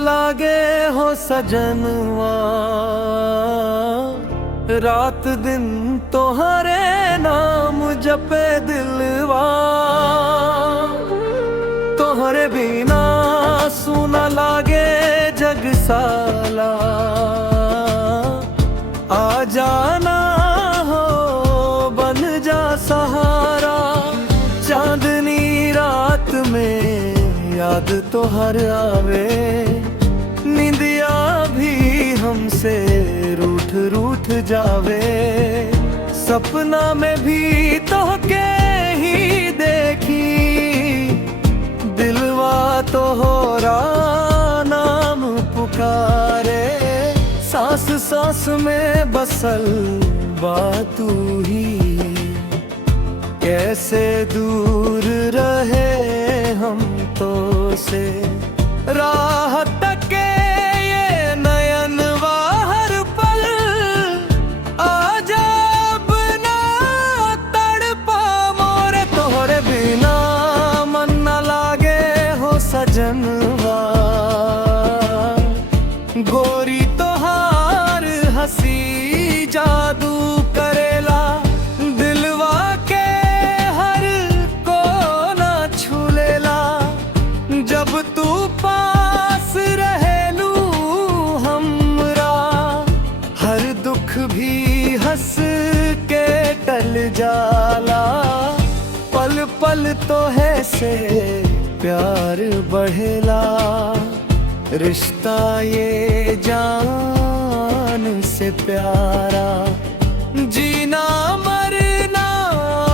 लागे हो सजनवा, रात दिन तोहरे नाम जपे दिलवा। तोहरे बिना सुना लागे जग साला, आ जाना हो बन जा सहारा। चांदनी रात में याद तो हर आवे, नींदिया भी हमसे रूठ रूठ जावे। सपना में भी तो के ही देखी, दिलवा तो हो रहा नाम पुकारे। सांस सांस में बसल बात तू ही, कैसे दूर रहे हम तो से। राह तके ये नयन हर पल, आजा अपना तड़पा मोरे। तोहरे बिना मन न लागे हो सजनवा, गोरी तोहार हंसी जादू करेला। दिलवा के हर कोना छूलेला, जब तू पास रहेलू हमरा। हर दुख भी हंस के टल जाला, पल पल तो है से प्यार बढ़ेला। रिश्ता ये जान से प्यारा, जीना मरना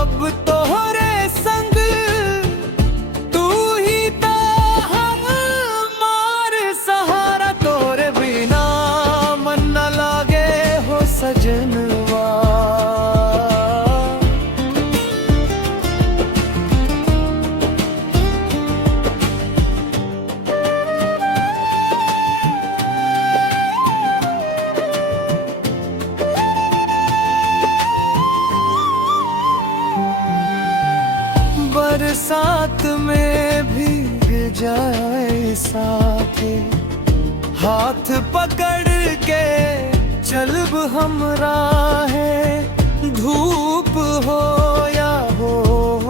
अब तोहरे संग। तू ही तो हमार सहारा, तोरे बिना मन न लागे हो सजनवा। बरसात में भीग जाए साथे, हाथ पकड़ के चलब हमरा है। धूप हो या हो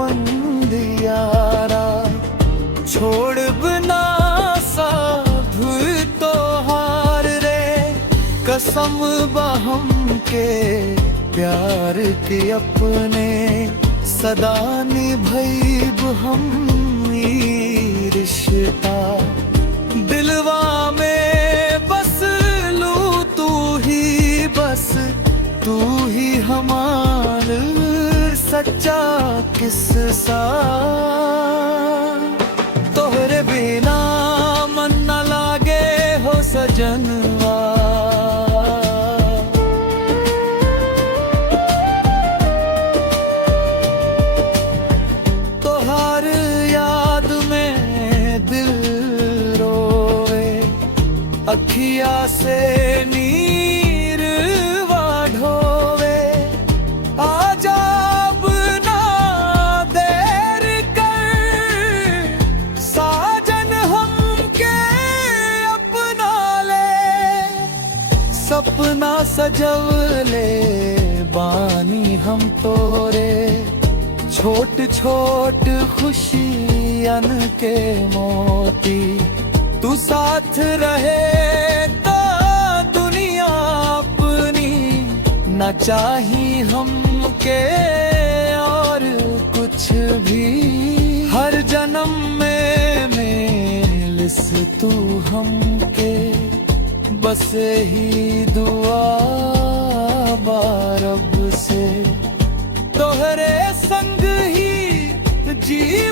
अंधियारा, छोड़ बिना साधु तो हार रे। कसम बहम के प्यार के अपने, सदा निभैब हम ई रिश्ता। दिलवा में बस लू तू ही, बस तू ही हमार सच्चा किस्सा। तोहरे बिना मन न लागे हो सजनवा, अखिया से नीर ढोवे। आजा अपना देर कर, साजन हमके अपना ले। सपना सजवले बानी हम तोरे, छोट छोट खुशियन के मोती। तू साथ रहे तो दुनिया अपनी, न चाही हमके और कुछ भी। हर जन्म में मिलिस तू हमके, बस ही दुआ बारब से। तोहरे संग ही जी